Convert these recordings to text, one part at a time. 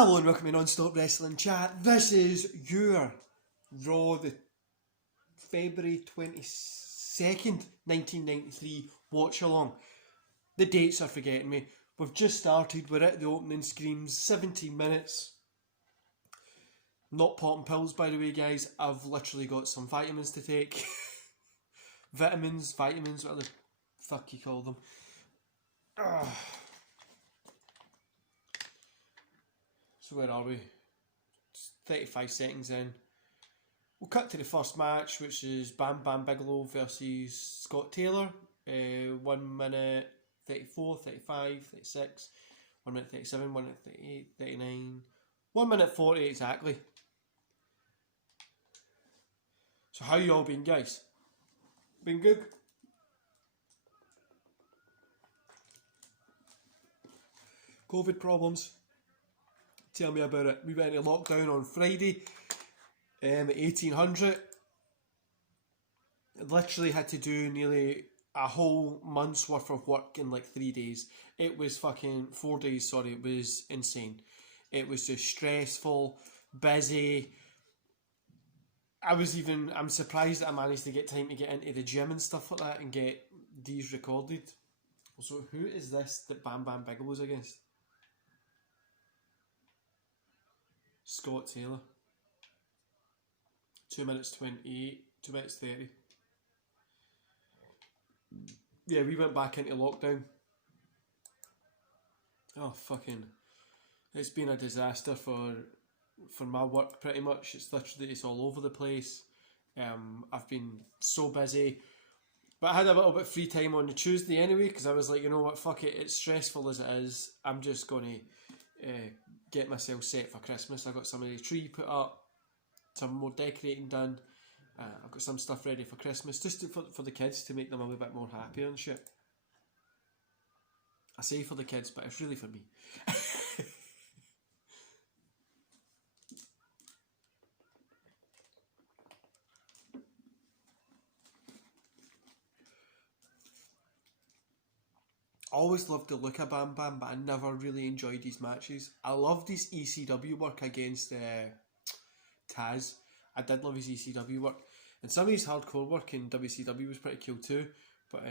Hello and welcome to Non-Stop Wrestling Chat. This is your Raw, the February 22nd, 1993 watch along. The dates are forgetting me. We've just started, we're at the opening screams, 17 minutes. Not popping pills, by the way, guys. I've literally got some vitamins to take. vitamins, whatever the fuck you call them. Ugh. So where are we? It's 35 seconds in. We'll cut to the first match, which is Bam Bam Bigelow versus Scott Taylor. 1 minute 34, 35, 36, 1 minute 37, 1 minute 38, 39, 1 minute 40 exactly. So how you all been, guys? Been good? COVID problems? Tell me about it. We went into lockdown on Friday at 1800. Literally had to do nearly a whole month's worth of work in like 3 days. It was fucking 4 days, sorry, it was insane. It was just stressful, busy. I'm surprised that I managed to get time to get into the gym and stuff like that and get these recorded. So who is this that Bam Bam Bigelow's against? Scott Taylor. 2 minutes 28, 2 minutes 30. Yeah, we went back into lockdown. Oh, fucking. It's been a disaster for my work, pretty much. It's all over the place. I've been so busy. But I had a little bit of free time on the Tuesday anyway, because I was like, you know what, fuck it, it's stressful as it is. I'm just going to get myself set for Christmas. I got some of the tree put up, some more decorating done. I've got some stuff ready for Christmas, just for the kids, to make them a little bit more happier and shit. I say for the kids, but it's really for me. I always loved the look of Bam Bam, but I never really enjoyed these matches. I loved his ECW work against Taz. I did love his ECW work. And some of his hardcore work in WCW was pretty cool too. But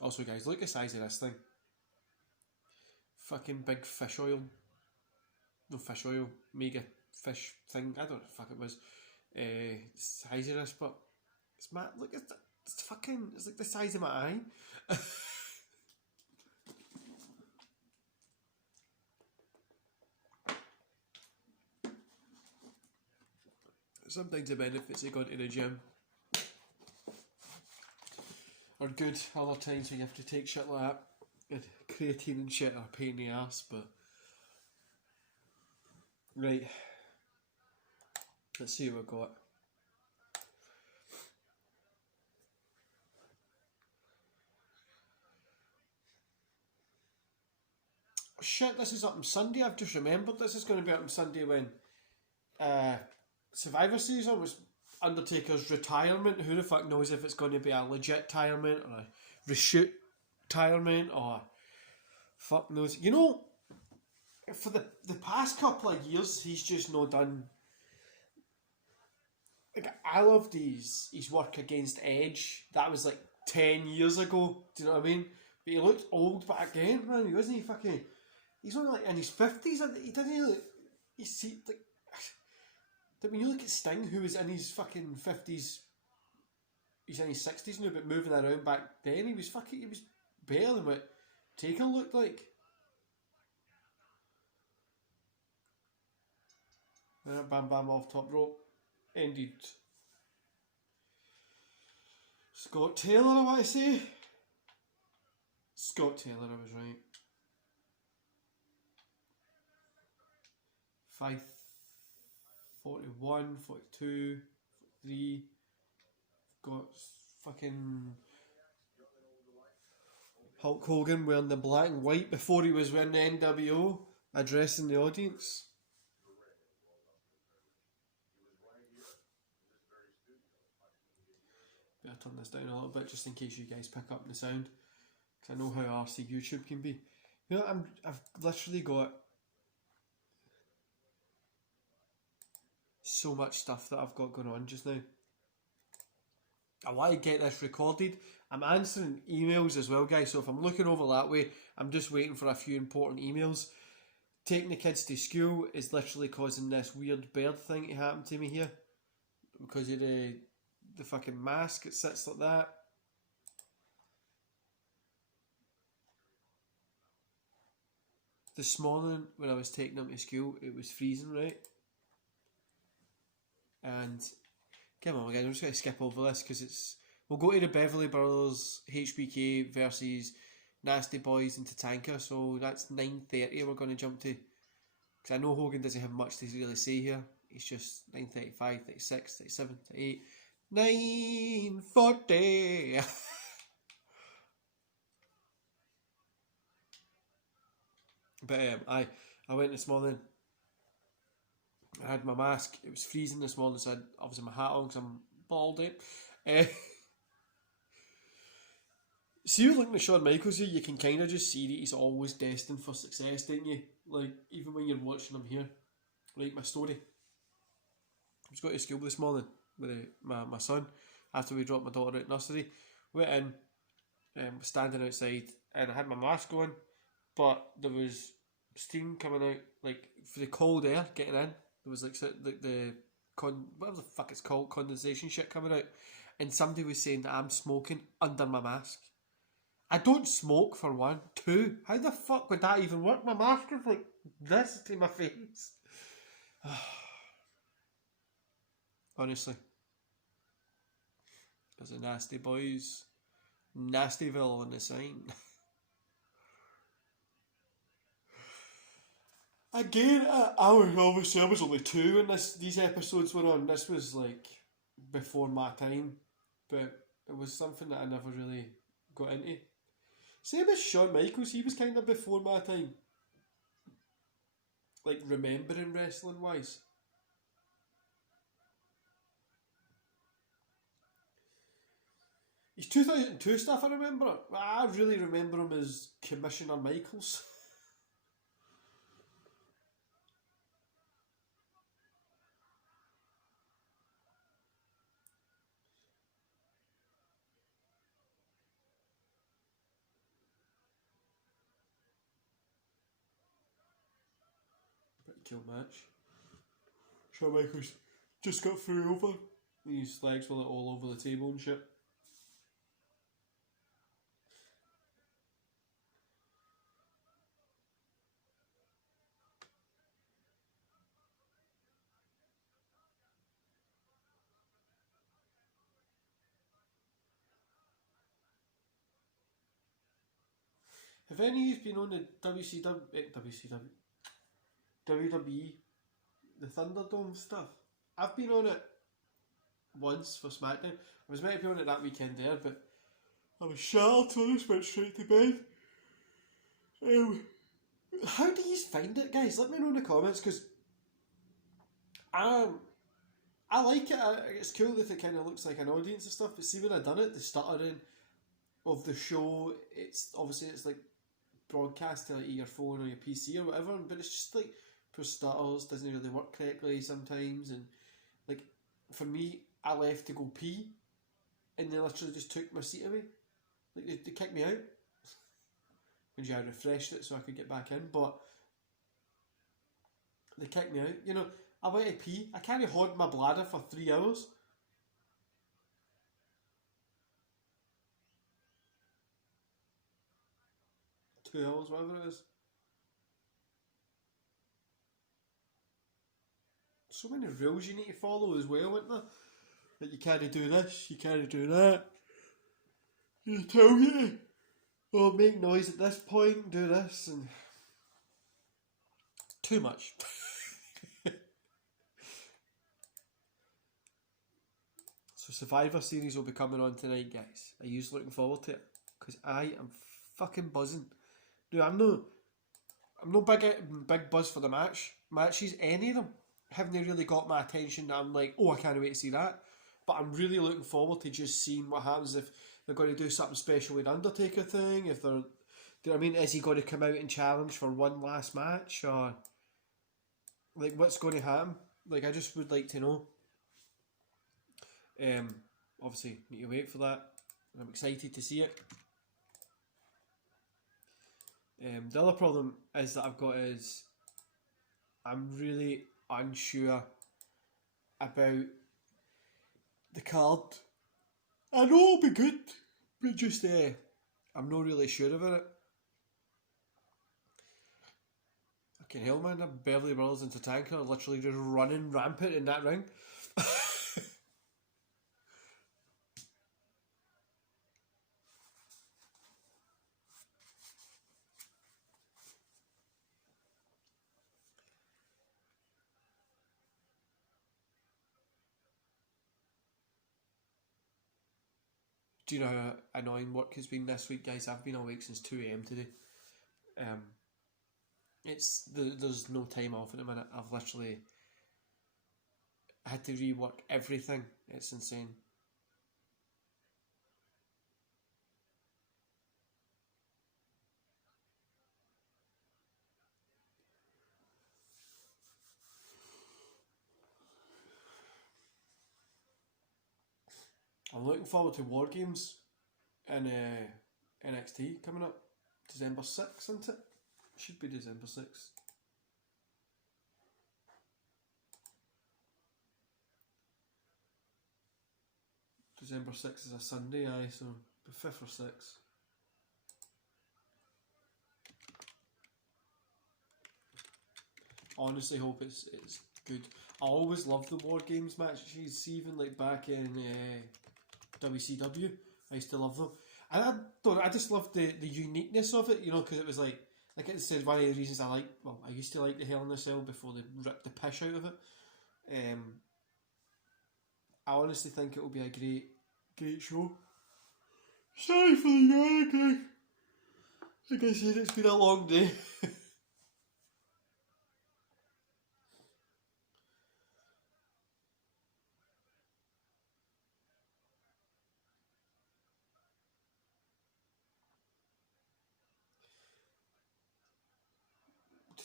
also, guys, look at the size of this thing. Fucking big fish oil. No fish oil. Mega fish thing. I don't know what the fuck it was. Size of this, but it's mad. Look, it's fucking. It's like the size of my eye. Sometimes the benefits of going to the gym are good. Other times when you have to take shit like that, and creatine and shit are a pain in the ass, but... Right. Let's see what we've got. Oh, shit, this is up on Sunday. I've just remembered this is going to be up on Sunday when... Survivor Series was Undertaker's retirement. Who the fuck knows if it's going to be a legit retirement or a reshoot retirement or fuck knows. You know, for the past couple of years, he's just not done. Like, I loved his work against Edge. That was like 10 years ago. Do you know what I mean? But he looked old back then, man. He wasn't. He's only like in his 50s. He didn't really. Like. But when you look at Sting, who was in his fucking 50s, he's in his 60s now, but moving around back then, he was better than what Taker looked like. Bam Bam off top rope. Ended. Scott Taylor, I want to say. Scott Taylor, I was right. 41, 42, 43, got fucking Hulk Hogan wearing the black and white before he was wearing the NWO, addressing the audience. Better turn this down a little bit just in case you guys pick up the sound, because I know how arsey YouTube can be. You know, I've literally got So much stuff that I've got going on just now. I want to get this recorded. I'm answering emails as well, guys, so if I'm looking over that way, I'm just waiting for a few important emails. Taking the kids to school is literally causing this weird bird thing to happen to me here. Because of the fucking mask, it sits like that. This morning, when I was taking them to school, it was freezing, right? And, come on guys, I'm just going to skip over this because it's... We'll go to the Beverly Brothers HBK versus Nasty Boys and Tatanka, so that's 9:30 we're going to jump to. Because I know Hogan doesn't have much to really say here. It's just 9:35, 36, 37, 38, 9:40. But I went this morning. I had my mask. It was freezing this morning, so I had obviously my hat on because I'm balding. See, looking at Shawn Michaels here, you can kind of just see that he's always destined for success, don't you? Like, even when you're watching him here. Like, my story. I was going to school this morning with my son, after we dropped my daughter at nursery. Went in, standing outside, and I had my mask on, but there was steam coming out, like, for the cold air getting in. There was, like whatever the fuck it's called, condensation shit coming out. And somebody was saying that I'm smoking under my mask. I don't smoke, for one. Two, how the fuck would that even work? My mask is like this to my face. Honestly. There's a Nasty Boys, Nastyville on the sign. Again, I was only 2 when these episodes were on. This was like before my time, but it was something that I never really got into. Same as Shawn Michaels, he was kind of before my time. Like, remembering wrestling wise. His 2002 stuff, I remember. I really remember him as Commissioner Michaels. Pretty cool match. Shawn Michaels just got through over. His legs were like all over the table and shit. Have any of you been on the WWE, the Thunderdome stuff? I've been on it once for SmackDown. I was meant to be on it that weekend there, but I was shattered, so I just went straight to bed. How do you find it, guys? Let me know in the comments, because I like it. It's cool if it kind of looks like an audience and stuff, but see when I done it, the stuttering of the show, it's obviously it's like broadcast to like your phone or your PC or whatever, but it's just like for stutters, doesn't really work correctly sometimes, and like for me, I left to go pee, and they literally just took my seat away. Like they kicked me out. When I refreshed it so I could get back in, but they kicked me out. You know, I went to pee. I can't hold my bladder for 3 hours. Two hours, whatever it is. So many rules you need to follow as well, isn't there? That you can't do this, you can't do that. You tell you, oh, make noise at this point, do this, and too much. So Survivor Series will be coming on tonight, guys. Are you looking forward to it? Because I am fucking buzzing. No, I'm no big buzz for the matches. Any of them haven't really got my attention. That I'm like, oh, I can't wait to see that. But I'm really looking forward to just seeing what happens if they're going to do something special with Undertaker thing. If they're, do you know what I mean? Is he going to come out and challenge for one last match, or like what's going to happen? Like, I just would like to know. Um, Obviously, need to wait for that. I'm excited to see it. The other problem is that I've got is I'm really unsure about the card. I know it'll be good, but just I'm not really sure about it. Fucking hell, man! Beverly Brothers and Tatanka are literally just running rampant in that ring. Do you know how annoying work has been this week, guys? I've been awake since 2 a.m. today. Um, there's no time off at the minute. I've literally had to rework everything. It's insane. I'm looking forward to War Games in NXT coming up. December 6th, isn't it? Should be December 6th. December 6th is a Sunday, aye, so the 5th or 6th. Honestly hope it's good. I always loved the War Games matches, even like back in WCW. I used to love them. And I just loved the uniqueness of it, you know, because it was like I said, one of the reasons I used to like the Hell in a Cell before they ripped the piss out of it. I honestly think it will be a great show. Sorry for the yawn, like I said, it's been a long day.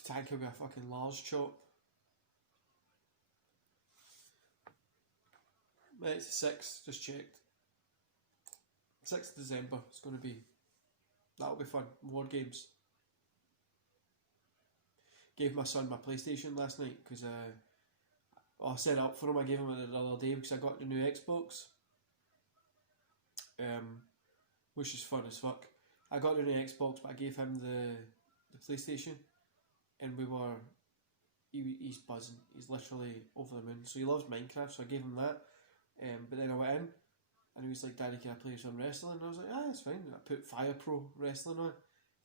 Tank will be a fucking large chop. Mate, it's the 6th, just checked. 6th December, it's going to be. That'll be fun. War Games. Gave my son my PlayStation last night because I set it up for him. I gave him it the other day because I got the new Xbox. Which is fun as fuck. I got the new Xbox, but I gave him the PlayStation, and he's buzzing. He's literally over the moon. So he loves Minecraft, so I gave him that. But then I went in, and he was like, "Daddy, can I play some wrestling?" And I was like, "Ah, it's fine." And I put Fire Pro Wrestling on.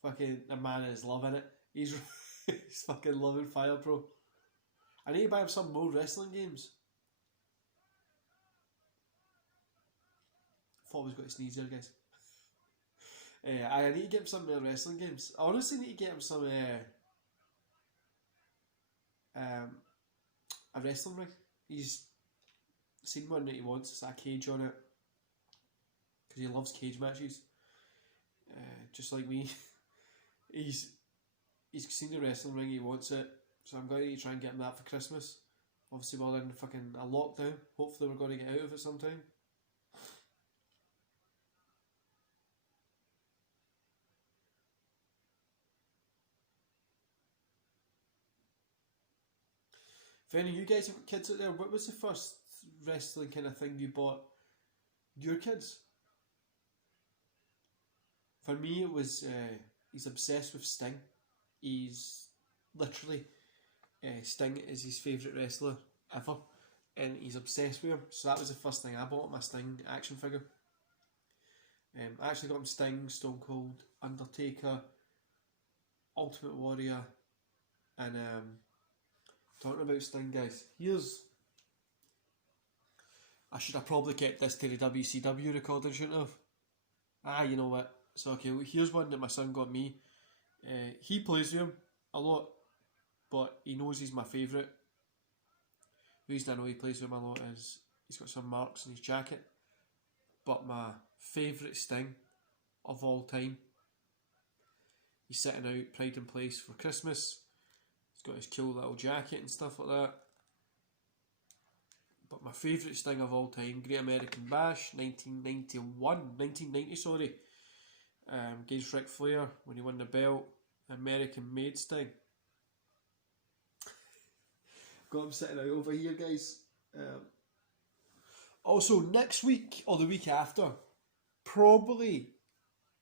Fucking the man is loving it. He's he's fucking loving Fire Pro. I need to buy him some more wrestling games. Thought I was going to sneeze there, guys. I need to get him some more wrestling games. I honestly need to get him some a wrestling ring. He's seen one that he wants. It's a cage on it because he loves cage matches. Just like me, he's seen the wrestling ring. He wants it, so I'm going to try and get him that for Christmas. Obviously, we're in fucking a lockdown. Hopefully, we're going to get out of it sometime. If any of you guys have got kids out there, what was the first wrestling kind of thing you bought your kids? For me, it was he's obsessed with Sting. He's literally Sting is his favourite wrestler ever, and he's obsessed with him. So that was the first thing I bought, my Sting action figure. I actually got him Sting, Stone Cold, Undertaker, Ultimate Warrior, and talking about Sting, guys. I should have probably kept this to the WCW recording, shouldn't have? You know what? So okay, well, here's one that my son got me. He plays with him a lot, but he knows he's my favourite. The reason I know he plays with him a lot is he's got some marks on his jacket. But my favourite Sting of all time, he's sitting out Pride and Place for Christmas. He's got his cool little jacket and stuff like that. But my favourite sting of all time, Great American Bash, 1990, sorry, against Ric Flair when he won the belt. American made sting. Got him sitting out over here, guys. Also, next week or the week after, probably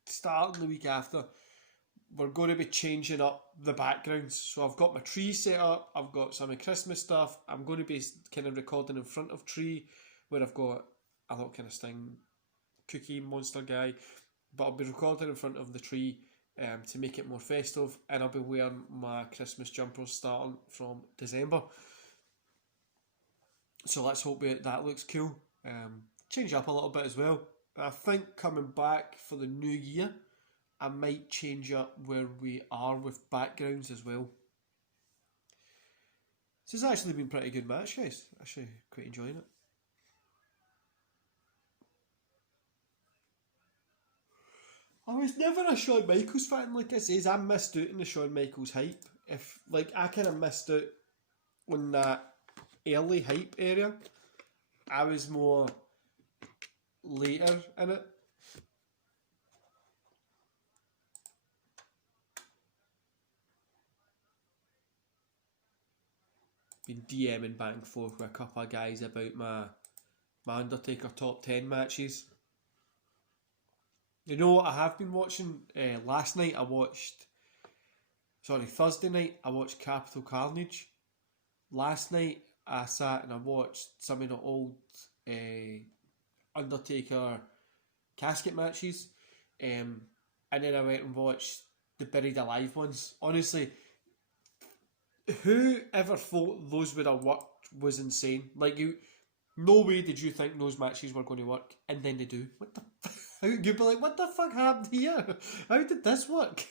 starting the week after, we're going to be changing up the backgrounds. So I've got my tree set up, I've got some of the Christmas stuff. I'm going to be kind of recording in front of tree, where I've got a little kind of Sting cookie monster guy, but I'll be recording in front of the tree to make it more festive, and I'll be wearing my Christmas jumpers starting from December. So let's hope that looks cool. Change up a little bit as well. I think coming back for the new year, I might change up where we are with backgrounds as well. This has actually been a pretty good match, guys. Actually, quite enjoying it. I was never a Shawn Michaels fan, like I says. I missed out on the Shawn Michaels hype. I kind of missed out on that early hype area. I was more later in it. Been DMing back and forth with a couple of guys about my Undertaker top 10 matches. You know what I have been watching? Last night Thursday night I watched Capital Carnage. Last night I sat and I watched some of the old Undertaker casket matches. And then I went and watched the Buried Alive ones. Honestly, who ever thought those would have worked was insane. Like, no way did you think those matches were going to work, and then they do. What the? You'd be like, what the fuck happened here? How did this work?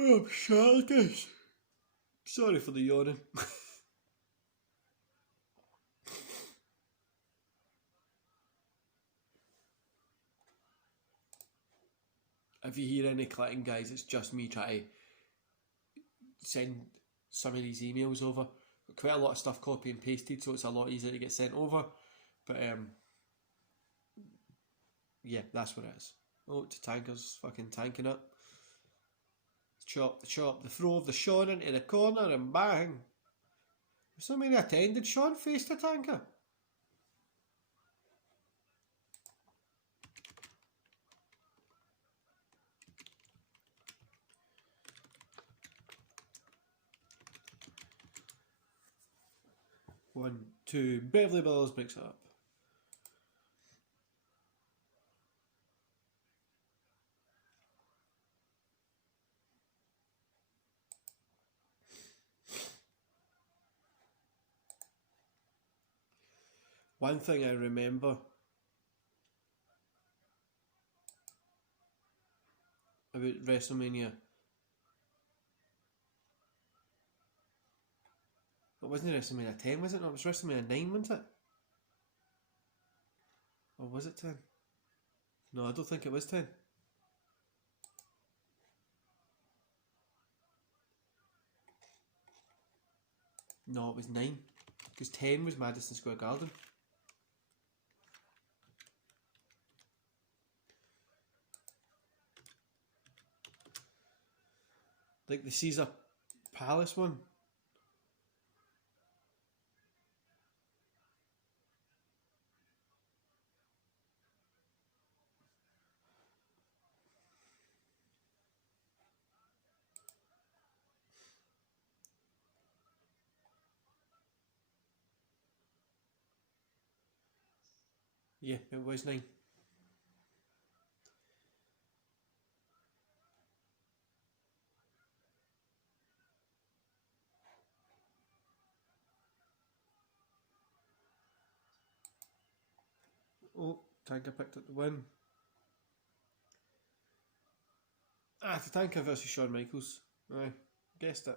Oh, I'm sorry, guys. Sorry for the yawning. If you hear any clicking, guys, it's just me trying to send some of these emails over. Quite a lot of stuff copy and pasted, so it's a lot easier to get sent over. But yeah, that's what it is. Oh, Tatanka's fucking tanking it. Chop, the throw of the Shawn into the corner and bang. So many attended Shawn faced Tatanka. One, two, Beverly Bills breaks it up. One thing I remember about WrestleMania, it wasn't WrestleMania 10, was it? No, it was WrestleMania 9, wasn't it? Or was it 10? No, I don't think it was 10. No, it was 9. Because 10 was Madison Square Garden. Like the Caesar Palace one. Yeah, it was 9. Oh, Tanka picked up the win. Tatanka versus Shawn Michaels. Aye, guessed it.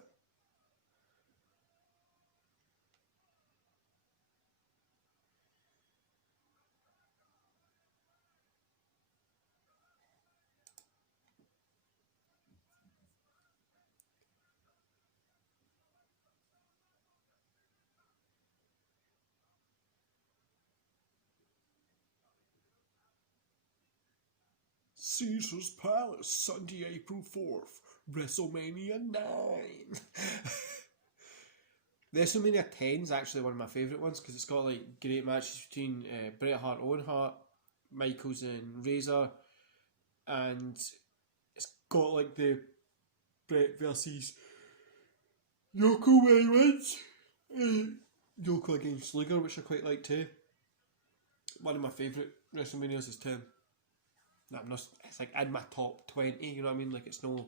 Caesar's Palace, Sunday, April 4th, WrestleMania 9. WrestleMania 10 is actually one of my favourite ones because it's got like great matches between Bret Hart, Owen Hart, Michaels and Razor, and it's got like the Bret versus Yoko when he wins. Yoko against Luger, which I quite like too. One of my favourite WrestleManias is 10. I'm not, it's like in my top 20, you know what I mean? Like it's no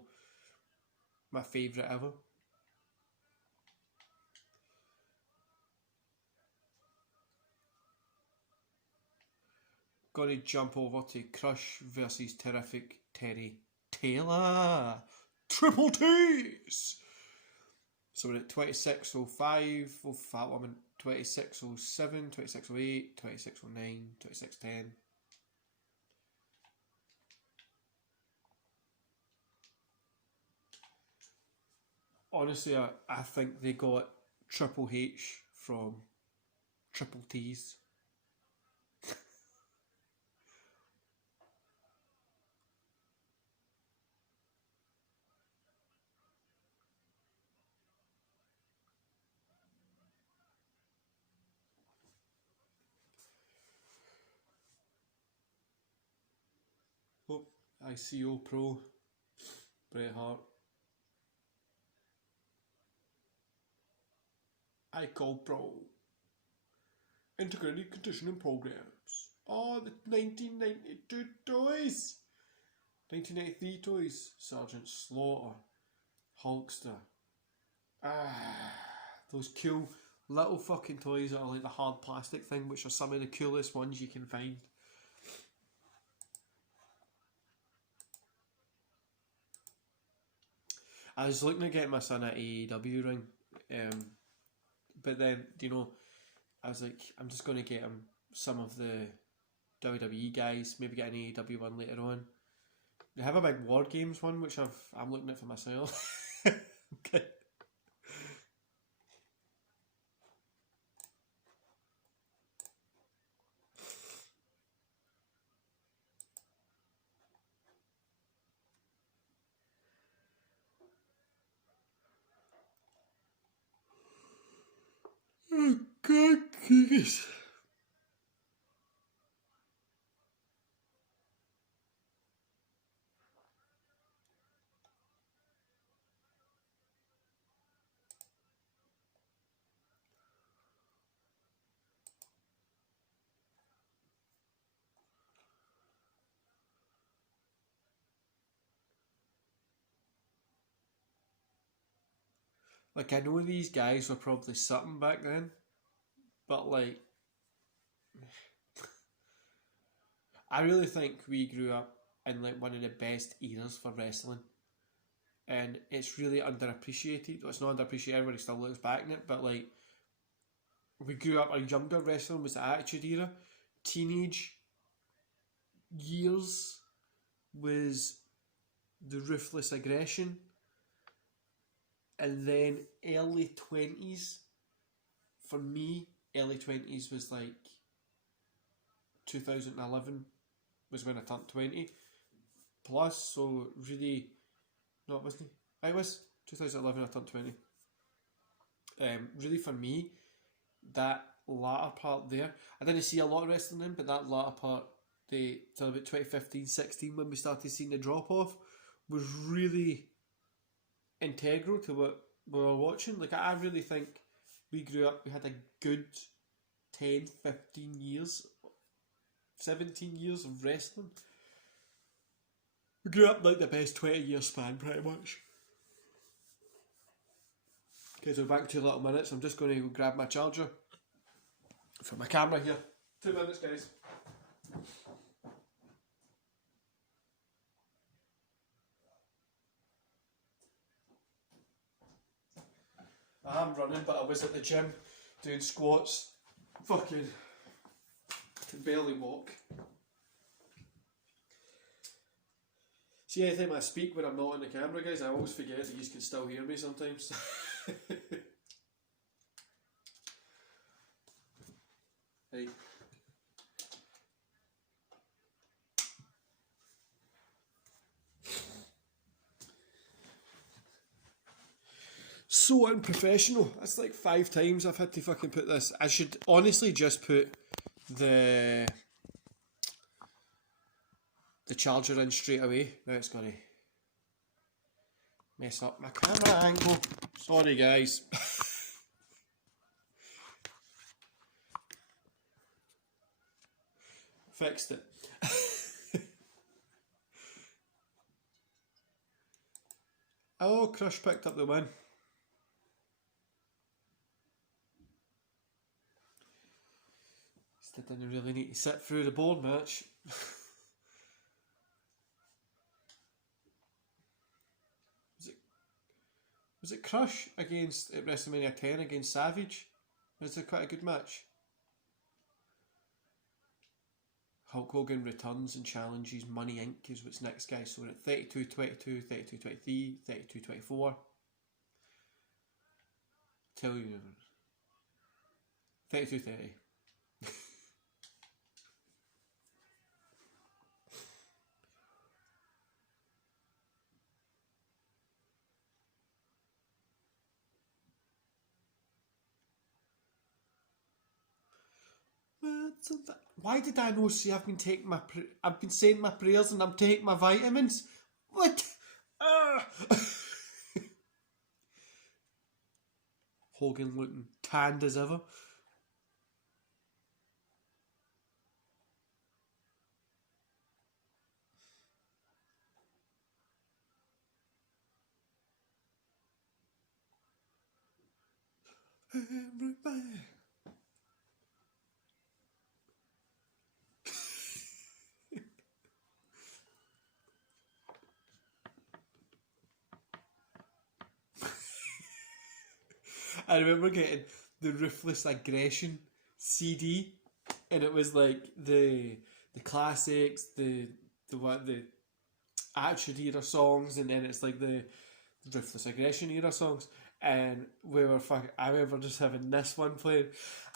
my favourite ever. Gonna jump over to Crush versus Terrific Terry Taylor. Triple T's! So we're at 26.05, oh fat woman, 26.07, 26.08, 26.09, 26.10. Honestly, I think they got Triple H from Triple T's. Oh, ICO Pro, Bret Hart. ICO Pro. Integrated Conditioning Programs. Oh, the 1992 toys! 1993 toys. Sergeant Slaughter. Hulkster. Those cool little fucking toys that are like the hard plastic thing, which are some of the coolest ones you can find. I was looking at getting my son an AEW ring, but then, you know, I was like, I'm just going to get him some of the WWE guys, maybe get an AEW one later on. They have a big War Games one, which I'm looking at for myself. Okay. Oh, God, goodness. Like, I know these guys were probably something back then, but like, I really think we grew up in like one of the best eras for wrestling. And it's really underappreciated. Well, it's not underappreciated, everybody still looks back in it, but like, we grew up, our younger wrestling was the Attitude Era. Teenage years was the Ruthless Aggression. And then early 20s, for me, early 20s was like 2011 was when I turned 20. Plus, so really, no, it wasn't. I was 2011. I turned 20. Really, for me, that latter part there, I didn't see a lot of wrestling in, but that latter part, till about 2015-16 when we started seeing the drop off, was really integral to what we were watching. Like, I really think we grew up, we had a good 10, 15 years, 17 years of wrestling. We grew up like the best 20-year span, pretty much. Okay, so back in 2 little minutes. I'm just going to go grab my charger for my camera here. 2 minutes, guys. I'm running, but I was at the gym doing squats. Fucking can barely walk. See, anytime I speak when I'm not on the camera, guys, I always forget that you can still hear me sometimes. Hey. So unprofessional. That's like 5 times I've had to fucking put this. I should honestly just put the the charger in straight away. Now it's gonna mess up my camera angle. Sorry guys. Fixed it. Oh, Crush picked up the win. Still didn't really need to sit through the board match. Was it Crush against at WrestleMania 10 against Savage? Was it quite a good match? Hulk Hogan returns and challenges Money Inc. is what's next, guys. So we're at 32-22, 32-23, 32-24. Tell you 32-30. Why did I know? See, I've been taking I've been saying my prayers and I'm taking my vitamins. What? Hogan looking tanned as ever. Everybody. I remember getting the Ruthless Aggression CD, and it was like the classics, the Attitude Era songs, and then it's like the Ruthless Aggression Era songs. And we were I remember just having this one playing.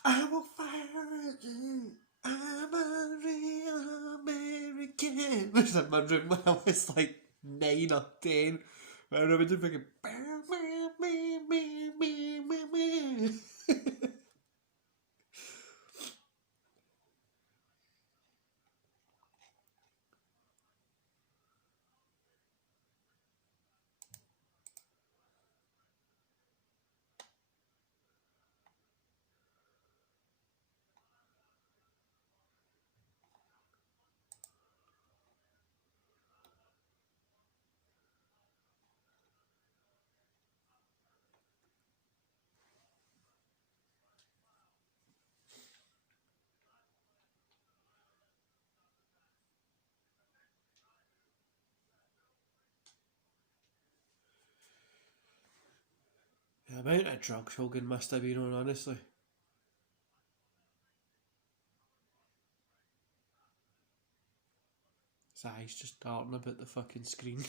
I will fire you. I'm a real American. Which was in my room when I was like 9 or 10. I remember just thinking. The amount of drugs Hogan must have been on, honestly. His eyes just darting about the fucking screen.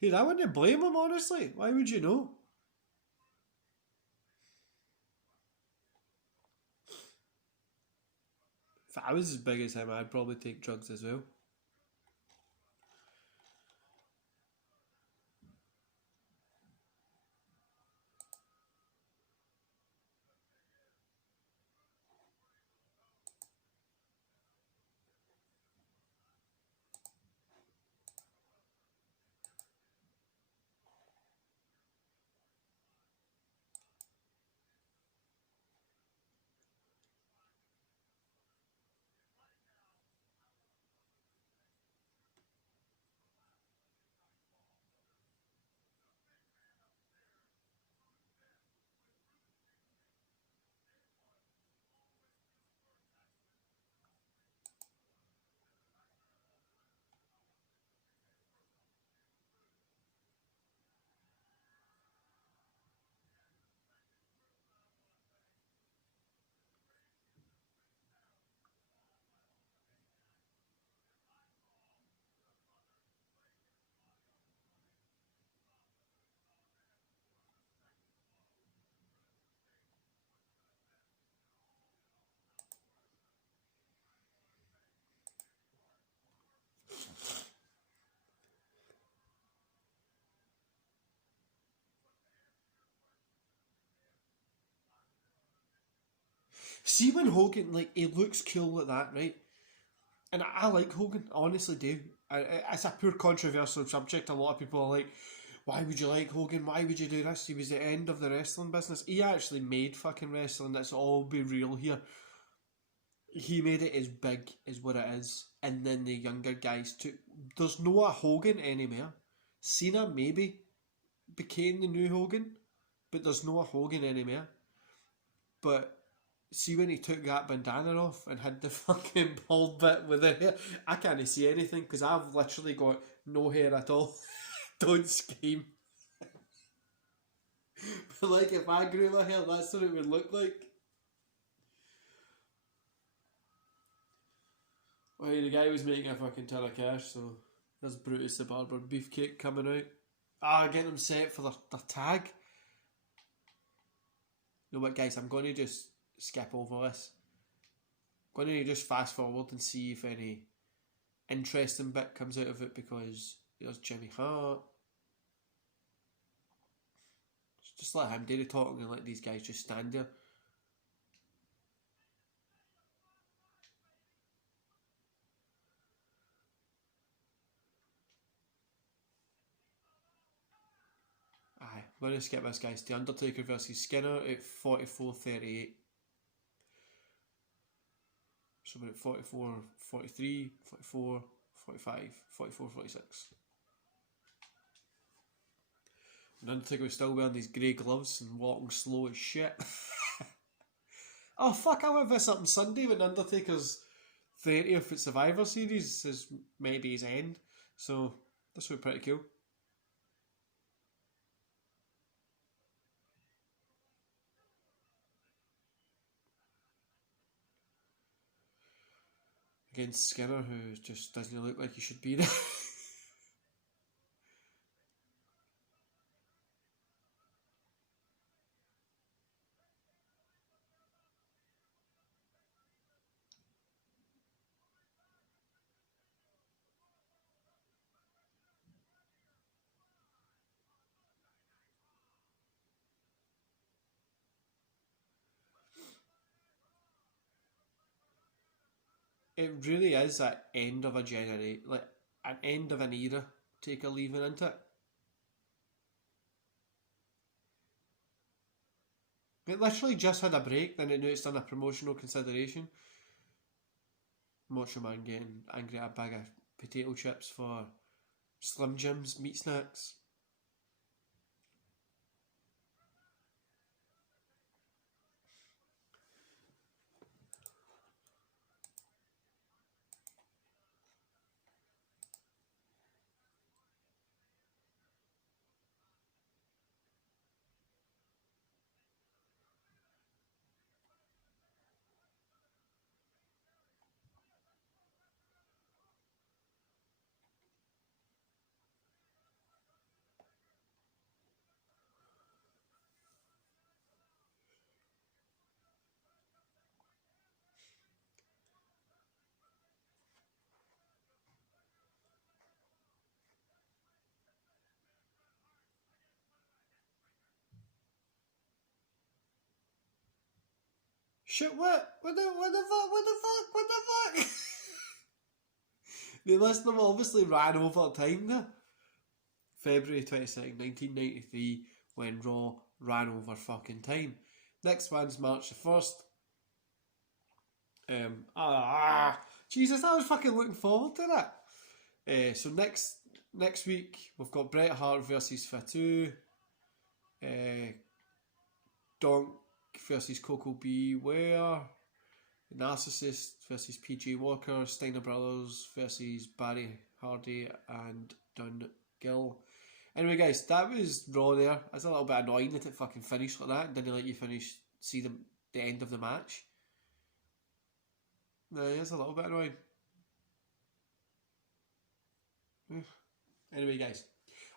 Here, I wouldn't blame him, honestly. Why would you know? If I was as big as him, I'd probably take drugs as well. See when Hogan, like, he looks cool like that, right? And I like Hogan, I honestly do. It's a pure controversial subject. A lot of people are like, why would you like Hogan? Why would you do this? He was the end of the wrestling business. He actually made fucking wrestling. Let's all be real here. He made it as big as what it is. And then the younger guys took... There's no a Hogan anymore. Cena maybe became the new Hogan, but there's no a Hogan anymore. But see when he took that bandana off and had the fucking bald bit with the hair, I can't see anything because I've literally got no hair at all. Don't scream. But like if I grew my hair, that's what it would look like. Well, the guy was making a fucking ton of cash, so there's Brutus the Barber Beefcake coming out. Getting them set for their tag. You know what, guys, I'm going to just skip over this. I'm going to just fast forward and see if any interesting bit comes out of it, because there's Jimmy Hart. Just let him do the talking and let these guys just stand there. I'm going to skip this, guys. The Undertaker versus Skinner at 44:38. So we're at 44, 43, 44, 45, 44, 46. And Undertaker was still wearing these grey gloves and walking slow as shit. Oh fuck, I went for something Sunday when Undertaker's 30th at Survivor Series is maybe his end. So this would be pretty cool. Against Skinner, who just doesn't look like he should be there. It really is an end of a generation, like an end of an era. Take a leaving into it. It literally just had a break, then it knew it's done a promotional consideration. Macho Man getting angry at a bag of potato chips for Slim Jim's meat snacks. Shit, what? What the fuck? What the fuck? What the fuck? The listener obviously ran over time there. February 22nd, 1993, when Raw ran over fucking time. Next one's March the 1st. Jesus, I was fucking looking forward to that. So next week we've got Bret Hart versus Fatu, Donk versus Coco Beware, Narcissist versus PJ Walker, Steiner Brothers versus Barry Hardy and Dunn Gill. Anyway, guys, that was Raw there. It's a little bit annoying that it fucking finished like that and didn't let you see the end of the match. No, it's a little bit annoying. Anyway, guys,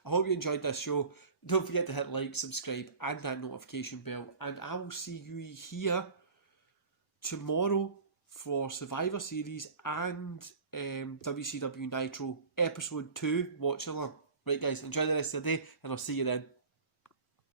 I hope you enjoyed this show. Don't forget to hit like, subscribe, and that notification bell. And I will see you here tomorrow for Survivor Series and WCW Nitro Episode 2 watch along. Right, guys, enjoy the rest of the day, and I'll see you then.